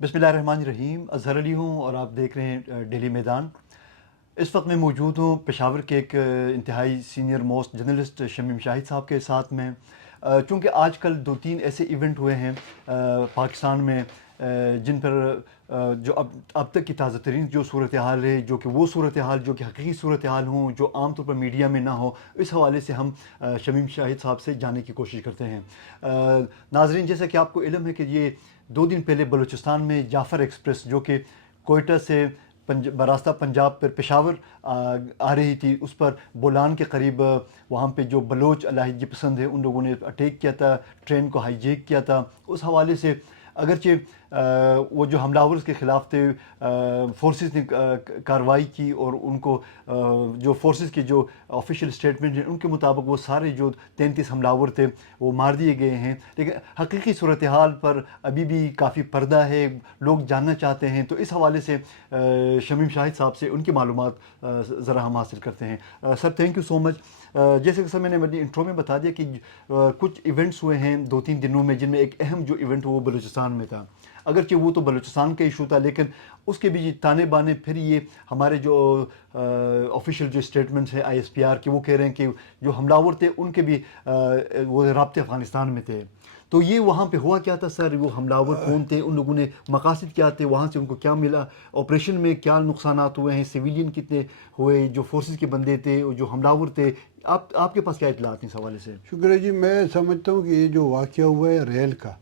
بسم اللہ الرحمن الرحیم. اظہر علی ہوں اور آپ دیکھ رہے ہیں ڈیلی میدان. اس وقت میں موجود ہوں پشاور کے ایک انتہائی سینئر موسٹ جرنلسٹ شمیم شاہد صاحب کے ساتھ میں. چونکہ آج کل 2-3 ایسے ایونٹ ہوئے ہیں پاکستان میں جن پر جو اب تک کی تازہ ترین جو صورتحال ہے، جو کہ وہ صورتحال جو کہ حقیقی صورتحال ہوں، جو عام طور پر میڈیا میں نہ ہو، اس حوالے سے ہم شمیم شاہد صاحب سے جاننے کی کوشش کرتے ہیں. ناظرین، جیسا کہ آپ کو علم ہے کہ یہ 2 دن پہلے بلوچستان میں جعفر ایکسپریس جو کہ کوئٹہ سے براستہ پنجاب پر پشاور آ رہی تھی، اس پر بولان کے قریب وہاں پہ جو بلوچ علیحدگی پسند ہے ان لوگوں نے اٹیک کیا تھا، ٹرین کو ہائی جیک کیا تھا. اس حوالے سے اگرچہ وہ جو حملہ آور کے خلاف تھے، فورسز نے کارروائی کی اور ان کو جو فورسز کی جو آفیشیل اسٹیٹمنٹ ہیں ان کے مطابق وہ سارے جو 33 حملہ آور تھے وہ مار دیے گئے ہیں. لیکن حقیقی صورتحال پر ابھی بھی کافی پردہ ہے، لوگ جاننا چاہتے ہیں. تو اس حوالے سے شمیم شاہد صاحب سے ان کی معلومات ذرا ہم حاصل کرتے ہیں. سر، تھینک یو سو مچ. جیسے کہ سر میں نے اپنی انٹرو میں بتا دیا کہ کچھ ایونٹس ہوئے ہیں 2-3 دنوں میں، جن میں ایک اہم جو ایونٹ وہ بلوچستان میں تھا. اگرچہ وہ تو بلوچستان کا ایشو تھا، لیکن اس کے بھی تانے بانے پھر یہ ہمارے جو آفیشیل جو اسٹیٹمنٹس ہے ISPR کے، وہ کہہ رہے ہیں کہ جو حملہ آور تھے ان کے بھی وہ رابطے افغانستان میں تھے. تو یہ وہاں پہ ہوا کیا تھا سر؟ وہ حملہ آور کون تھے؟ ان لوگوں نے مقاصد کیا تھے؟ وہاں سے ان کو کیا ملا؟ آپریشن میں کیا نقصانات ہوئے ہیں؟ سویلین کتنے ہوئے؟ جو فورسز کے بندے تھے، جو حملہ آور تھے، آپ کے پاس کیا اطلاعات ہیں اس حوالے سے؟ شکریہ جی. میں سمجھتا ہوں کہ یہ جو واقعہ ہوا ہے ریل کا،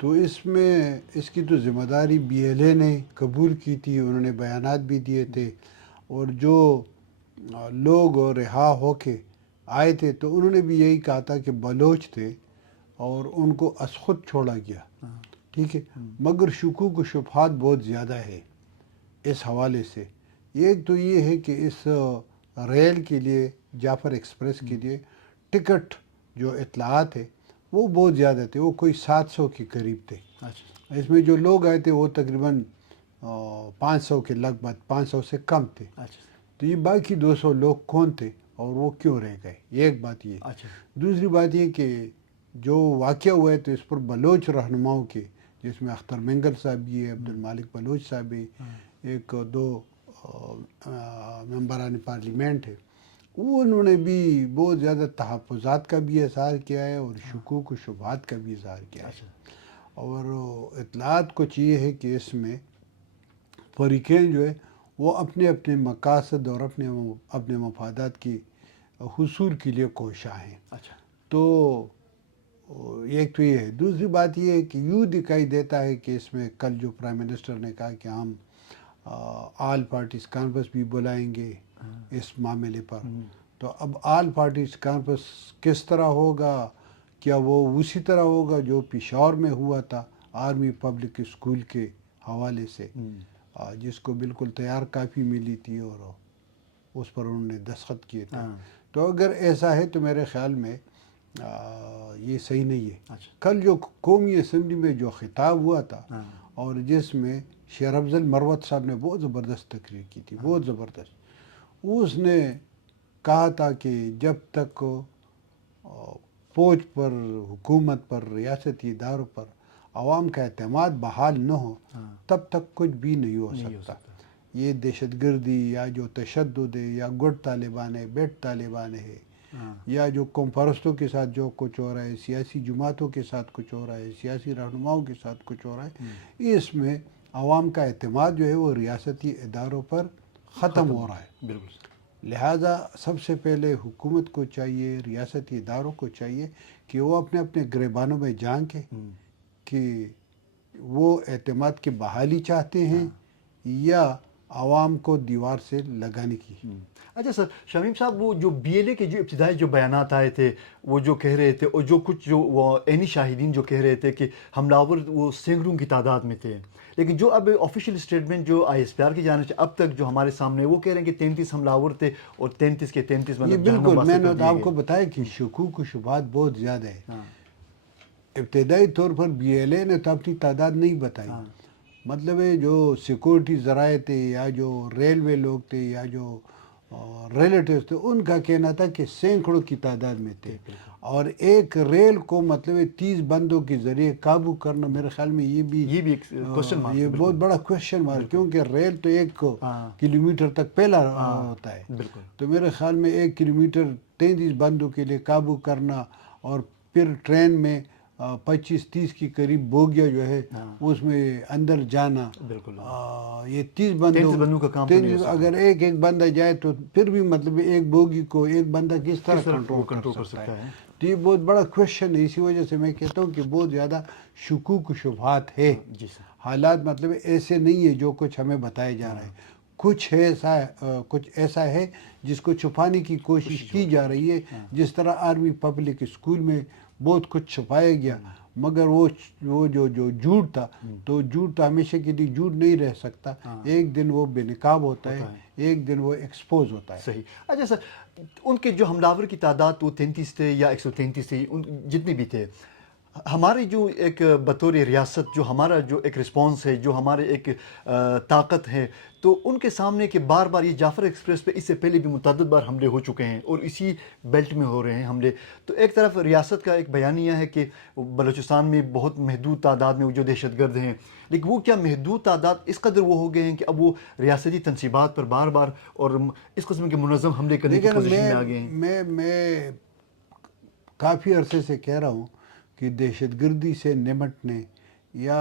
تو اس میں اس کی تو ذمہ داری BLA نے قبول کی تھی. انہوں نے بیانات بھی دیے تھے، اور جو لوگ رہا ہو کے آئے تھے تو انہوں نے بھی یہی کہا تھا کہ بلوچ تھے اور ان کو از خود چھوڑا گیا. ٹھیک ہے، مگر شکوک و شبہات بہت زیادہ ہے اس حوالے سے. ایک تو یہ ہے کہ اس ریل کے لیے، جعفر ایکسپریس کے لیے ٹکٹ جو اطلاعات ہے وہ بہت زیادہ تھے. وہ کوئی 700 کے قریب تھے. اس میں جو لوگ آئے تھے وہ تقریباً 500 کے لگ بھگ، 500 سے کم تھے. تو یہ باقی 200 لوگ کون تھے اور وہ کیوں رہ گئے؟ ایک بات یہ. دوسری بات یہ کہ جو واقعہ ہوا ہے تو اس پر بلوچ رہنماؤں کے، جس میں اختر مینگل صاحب بھی ہے، عبد المالک بلوچ صاحب بھی، ایک 2 ممبران پارلیمنٹ ہے، وہ انہوں نے بھی بہت زیادہ تحفظات کا بھی اظہار کیا ہے اور شکوک و شبہات کا بھی اظہار کیا ہے. اور اطلاعات کچھ یہ ہے کہ اس میں فریقین جو ہے وہ اپنے اپنے مقاصد اور اپنے مفادات کی حصول کے لیے کوشاں ہیں. تو ایک تو یہ ہے. دوسری بات یہ ہے کہ یوں دکھائی دیتا ہے کہ اس میں کل جو پرائم منسٹر نے کہا کہ ہم آل پارٹیز کانفرنس بھی بلائیں گے اس معاملے پر. تو اب آل پارٹیز کانفرنس کس طرح ہوگا؟ کیا وہ اسی طرح ہوگا جو پشاور میں ہوا تھا آرمی پبلک اسکول کے حوالے سے، جس کو بالکل تیار کاپی ملی تھی اور اس پر انہوں نے دستخط کیے تھے؟ تو اگر ایسا ہے تو میرے خیال میں یہ صحیح نہیں ہے. کل جو قومی اسمبلی میں جو خطاب ہوا تھا اور جس میں شیر افضل مروت صاحب نے بہت زبردست تقریر کی تھی، بہت زبردست. اس نے کہا تھا کہ جب تک فوج پر، حکومت پر، ریاستی اداروں پر عوام کا اعتماد بحال نہ ہو تب تک کچھ بھی نہیں ہو سکتا. یہ دہشت گردی یا جو تشدد ہے یا گٹ طالبان ہے، بیٹ طالبان ہے، یا جو قوم پرستوں کے ساتھ جو کچھ ہو رہا ہے، سیاسی جماعتوں کے ساتھ کچھ ہو رہا ہے، سیاسی رہنماؤں کے ساتھ کچھ ہو رہا ہے، اس میں عوام کا اعتماد جو ہے وہ ریاستی اداروں پر ختم ہو رہا ہے. لہٰذا سب سے پہلے حکومت کو چاہیے، ریاستی اداروں کو چاہیے کہ وہ اپنے اپنے گریبانوں میں جھانکیں کہ وہ اعتماد کی بحالی چاہتے ہیں یا عوام کو دیوار سے لگانے کی. اچھا سر، شمیم صاحب، وہ جو BLA کے جو ابتدائی جو بیانات آئے تھے، وہ جو کہہ رہے تھے، اور جو کچھ جو وہ عینی شاہدین جو کہہ رہے تھے کہ حملہ آور وہ سینکڑوں کی تعداد میں تھے، لیکن جو اب آفیشیل اسٹیٹمنٹ جو ISPR کی جانب سے اب تک جو ہمارے سامنے، وہ کہہ رہے ہیں کہ 33 حملہ آور تھے اور 33 کے 33 یہ مطلب بالکل میں نے آپ کو بتایا کہ شکوک و شبہات بہت زیادہ ہے. ابتدائی طور پر BLA نے تو اپنی تعداد نہیں بتائی. مطلب ہے جو سیکورٹی ذرائع تھے یا جو ریلوے لوگ تھے یا جو ریلیٹیوز تھے، ان کا کہنا تھا کہ سینکڑوں کی تعداد میں تھے، اور ایک ریل کو مطلب 30 بندوں کے ذریعے قابو کرنا میرے خیال میں یہ بھی ایک کوشچن مارک یہ بہت بڑا کوشچن مارک، کیونکہ ریل تو 1 کلومیٹر تک پھیلا ہوتا ہے، بالکل تو میرے خیال میں 1 کلومیٹر 33 بندوں کے لیے قابو کرنا، اور پھر ٹرین میں 25-30 کی قریب بوگیاں جو ہے اس میں اندر جانا، بالکل یہ 30 بندوں کا کام تو نہیں ہو سکتا۔ اگر ایک بندہ جائے تو پھر بھی مطلب ایک بوگی کو ایک بندہ کس طرح کنٹرول کر سکتا ہے؟ تو یہ بہت بڑا کوشچن ہے، اسی وجہ سے میں کہتا ہوں کہ بہت زیادہ شکوک و شبہات ہے، جی سر، حالات مطلب ایسے نہیں ہے جو کچھ ہمیں بتایا جا رہا ہے، کچھ ایسا ہے جس کو چھپانے کی کوشش کی جا رہی ہے، جس طرح آرمی پبلک اسکول میں بہت کچھ چھپایا گیا، مگر وہ جو جھوٹ تھا، تو جھوٹ تو ہمیشہ کے لیے جھوٹ نہیں رہ سکتا، ایک دن وہ بے نقاب ہوتا ہے، ایک دن وہ ایکسپوز ہوتا ہے۔ صحیح۔ اچھا سر، ان کے جو حملہ کی تعداد وہ 33 تھے یا 133 تھے، جتنے بھی تھے، ہماری جو ایک بطور ریاست جو ہمارا جو ایک رسپانس ہے، جو ہمارے ایک طاقت ہے، تو ان کے سامنے کہ بار بار یہ جعفر ایکسپریس پہ اس سے پہلے بھی متعدد بار حملے ہو چکے ہیں اور اسی بیلٹ میں ہو رہے ہیں حملے، تو ایک طرف ریاست کا ایک بیانیہ ہے کہ بلوچستان میں بہت محدود تعداد میں جو دہشت گرد ہیں، لیکن وہ کیا محدود تعداد اس قدر وہ ہو گئے ہیں کہ اب وہ ریاستی تنصیبات پر بار بار اور اس قسم کے منظم حملے کرنے کی پوزیشن میں آ گئے ہیں؟ میں کافی عرصے سے کہہ رہا ہوں کہ دہشت گردی سے نمٹنے یا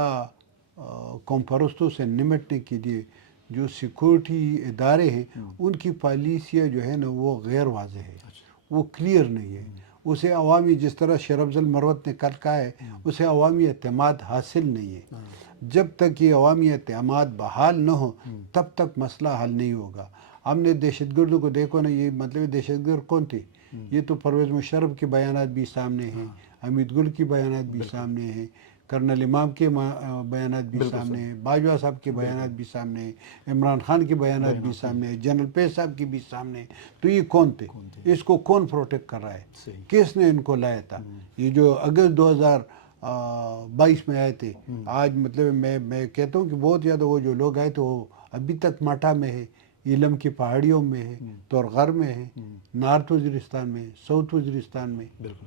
قوم پرستوں سے نمٹنے کے لیے جو سیکورٹی ادارے ہیں ان کی پالیسیاں جو ہے نا وہ غیر واضح ہے، وہ کلیئر نہیں ہے، اسے عوامی، جس طرح شیر افضل مروت نے کل کہا ہے، اسے عوامی اعتماد حاصل نہیں ہے، جب تک یہ عوامی اعتماد بحال نہ ہو تب تک مسئلہ حل نہیں ہوگا۔ ہم نے دہشت گردوں کو دیکھو نا، یہ مطلب دہشت گرد کون تھے؟ یہ تو پرویز مشرف کے بیانات بھی سامنے ہیں، حمید گل کی بیانات بھی سامنے ہیں، کرنل امام کے بیانات بھی سامنے ہیں، باجوہ صاحب کے بیانات بھی سامنے ہیں، عمران خان کے بیانات بھی سامنے ہیں، جنرل پیس صاحب کی بھی سامنے ہیں، تو یہ کون تھے؟ اس کو کون پروٹیکٹ کر رہا ہے؟ کس نے ان کو لایا تھا؟ یہ جو اگست 2022 میں آئے تھے، آج مطلب میں کہتا ہوں کہ بہت زیادہ وہ جو لوگ آئے تھے وہ ابھی تک ماٹا میں ہے، ایلم کی پہاڑیوں میں ہے، تورغر میں ہے، نارتھ وزیرستان میں، ساؤتھ وزیرستان میں۔ بالکل۔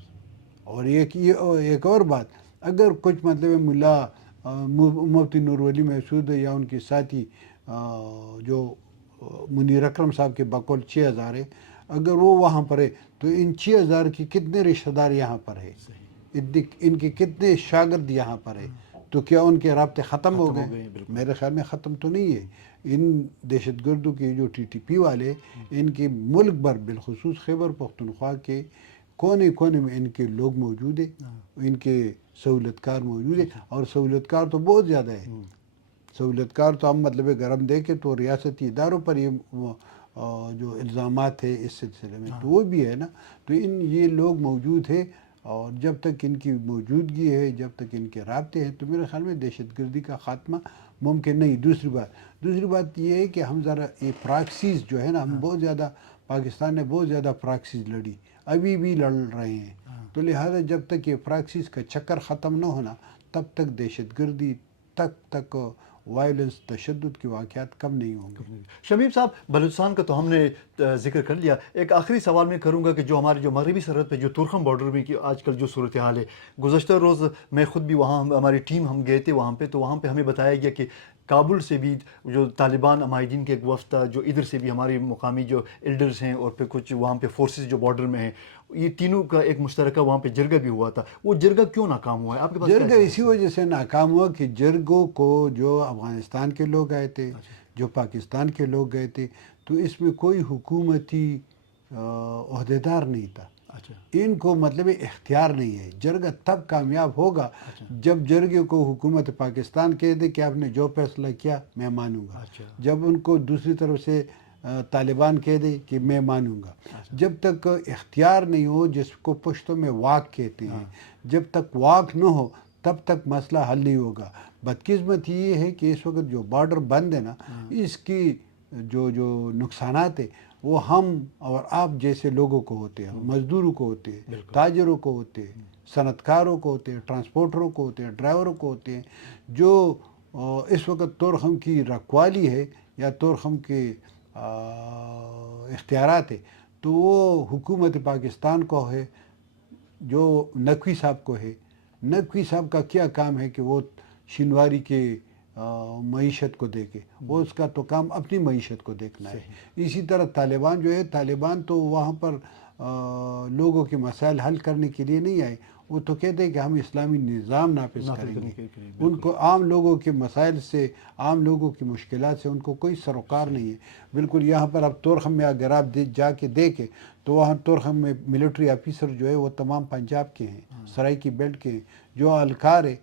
اور ایک اور بات، اگر کچھ مطلب ملا مفتی نور ولی محسود یا ان کے ساتھی جو منیر اکرم صاحب کے بقول 6000 ہے، اگر وہ وہاں پر ہے تو ان 6000 کی کتنے رشتہ دار یہاں پر ہے، ان کے کتنے شاگرد یہاں پر ہے، تو کیا ان کے رابطے ختم ہو گئے؟ میرے خیال میں ختم تو نہیں ہے۔ ان دہشت گردوں کے جو ٹی ٹی پی والے، ان کے ملک بھر بالخصوص خیبر پختونخوا کے کونے کونے میں ان کے لوگ موجود ہیں، ان کے سہولت کار موجود ہیں، اور سہولت کار تو بہت زیادہ ہے۔ سہولت کار تو ہم مطلب اگر ہم دیکھیں تو ریاستی اداروں پر یہ جو الزامات ہے اس سلسلے میں، تو وہ بھی ہے نا، تو یہ لوگ موجود ہیں، اور جب تک ان کی موجودگی ہے، جب تک ان کے رابطے ہیں، تو میرے خیال میں دہشت گردی کا خاتمہ ممکن نہیں۔ دوسری بات یہ ہے کہ ہم ذرا یہ پراکسیز جو ہے نا، ہم بہت زیادہ، پاکستان نے بہت زیادہ پراکسیز لڑی، ابھی بھی لڑ رہے ہیں، تو لہٰذا جب تک یہ پراکسیز کا چکر ختم نہ ہونا تب تک دہشت گردی تک وائلنس، تشدد کے واقعات کم نہیں ہوں گے۔ شمیم صاحب، بلوچستان کا تو ہم نے ذکر کر لیا، ایک آخری سوال میں کروں گا کہ جو ہمارے جو مغربی سرحد پہ جو تورخم بارڈر میں کہ آج کل جو صورتحال ہے، گزشتہ روز میں خود بھی وہاں، ہماری ٹیم ہم گئے تھے وہاں پہ، تو وہاں پہ ہمیں بتایا گیا کہ کابل سے بھی جو طالبان عمائدین کے ایک وفد تھا، جو ادھر سے بھی ہمارے مقامی جو ایلڈرز ہیں، اور پھر کچھ وہاں پہ فورسز جو بارڈر میں ہیں، یہ تینوں کا ایک مشترکہ وہاں پہ جرگہ بھی ہوا تھا، وہ جرگہ کیوں ناکام ہوا ہے آپ کے پاس؟ جرگہ اسی وجہ سے ناکام ہوا کہ جرگوں کو جو افغانستان کے لوگ آئے تھے، جو پاکستان کے لوگ گئے تھے، تو اس میں کوئی حکومتی عہدیدار نہیں تھا، ان کو مطلب اختیار نہیں ہے۔ جرگہ تب کامیاب ہوگا جب جرگے کو حکومت پاکستان کہہ دے کہ آپ نے جو فیصلہ کیا میں مانوں گا، جب ان کو دوسری طرف سے طالبان کہہ دے کہ میں مانوں گا۔ جب تک اختیار نہیں ہو، جس کو پشتوں میں واک کہتے ہیں، جب تک واک نہ ہو تب تک مسئلہ حل نہیں ہوگا۔ بدقسمت یہ ہے کہ اس وقت جو بارڈر بند ہے نا، اس کی جو نقصانات ہیں وہ ہم اور آپ جیسے لوگوں کو ہوتے ہیں، مزدوروں کو ہوتے ہیں، تاجروں کو ہوتے ہیں، صنعت کاروں کو ہوتے ہیں، ٹرانسپورٹروں کو ہوتے ہیں، ڈرائیوروں کو ہوتے ہیں، جو اس وقت تورخم کی رکھوالی ہے یا تورخم کے اختیارات ہے تو وہ حکومت پاکستان کو ہے، جو نقوی صاحب کو ہے. نقوی صاحب کا کیا کام ہے کہ وہ شنواری کے معیشت کو دیکھے، وہ اس کا تو کام اپنی معیشت کو دیکھنا ہے. اسی طرح طالبان جو ہے، طالبان تو وہاں پر لوگوں کے مسائل حل کرنے کے لیے نہیں آئے، وہ تو کہتے ہیں کہ ہم اسلامی نظام نافذ کریں گے. ان کو عام لوگوں کے مسائل سے، عام لوگوں کی مشکلات سے ان کو کوئی سروکار نہیں ہے. بالکل یہاں پر اب تورخم میں اگر آپ جا کے دیکھیں تو وہاں تورخم میں ملٹری آفیسر جو ہے وہ تمام پنجاب کے ہیں، سرائی کی بیلٹ کے ہیں. جو اہلکار ہے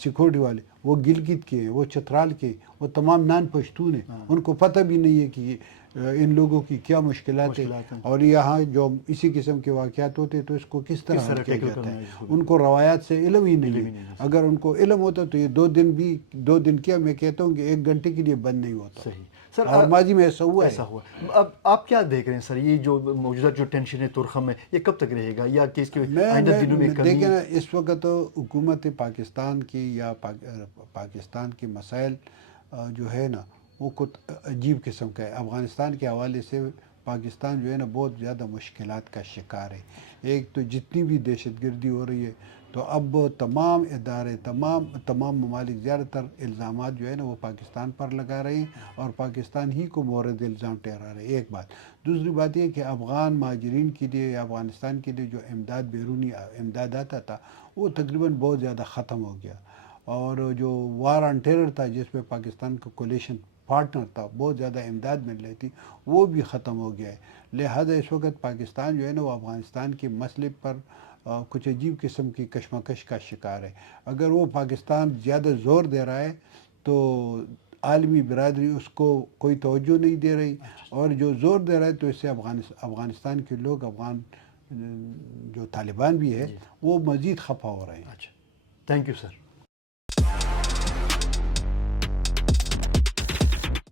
سیکورٹی والے وہ گلگت کے ہیں، وہ چترال کے ہیں، وہ تمام نان پشتون ہیں. ان کو پتہ بھی نہیں ہے کہ ان لوگوں کی کیا مشکلات ہیں، اور یہاں جو اسی قسم کے واقعات ہوتے ہیں تو اس کو کس طرح حل کیا جاتا ہے. ان کو روایات سے علم ہی نہیں ہے. اگر ان کو علم ہوتا تو یہ 2 دن کیا، میں کہتا ہوں کہ 1 گھنٹے کے لیے بند نہیں ہوتا. صحیح سر. اور ماضی میں ایسا ہوا ہے. اب آپ کیا دیکھ رہے ہیں سر، یہ جو موجودہ جو ٹینشن ہے تورخم میں، یہ کب تک رہے گا، یا کہ اس کے آئندہ دنوں میں کمی؟ دیکھیں نا، اس وقت حکومت پاکستان کی یا پاکستان کے مسائل جو ہے نا وہ کچھ عجیب قسم کا ہے. افغانستان کے حوالے سے پاکستان جو ہے نا بہت زیادہ مشکلات کا شکار ہے. ایک تو جتنی بھی دہشت گردی ہو رہی ہے تو اب تمام ادارے، تمام ممالک زیادہ تر الزامات جو ہے نا وہ پاکستان پر لگا رہے ہیں اور پاکستان ہی کو مورد الزام ٹھہرا رہے ہیں. ایک بات. دوسری بات یہ کہ افغان مہاجرین کے لیے یا افغانستان کے لیے جو بیرونی امداد آتا تھا وہ تقریباً بہت زیادہ ختم ہو گیا. اور جو وار آن ٹیرر تھا جس میں پاکستان کا کولیشن پارٹنر تھا، بہت زیادہ امداد مل رہی تھی، وہ بھی ختم ہو گیا ہے. لہذا اس وقت پاکستان جو ہے نا وہ افغانستان کے مسئلے پر کچھ عجیب قسم کی کشمکش کا شکار ہے. اگر وہ پاکستان زیادہ زور دے رہا ہے تو عالمی برادری اس کو کوئی توجہ نہیں دے رہی، اور جو زور دے رہا ہے تو اس سے افغانستان کے لوگ، افغان جو طالبان بھی ہے وہ مزید خفا ہو رہے ہیں. اچھا، تھینک یو سر.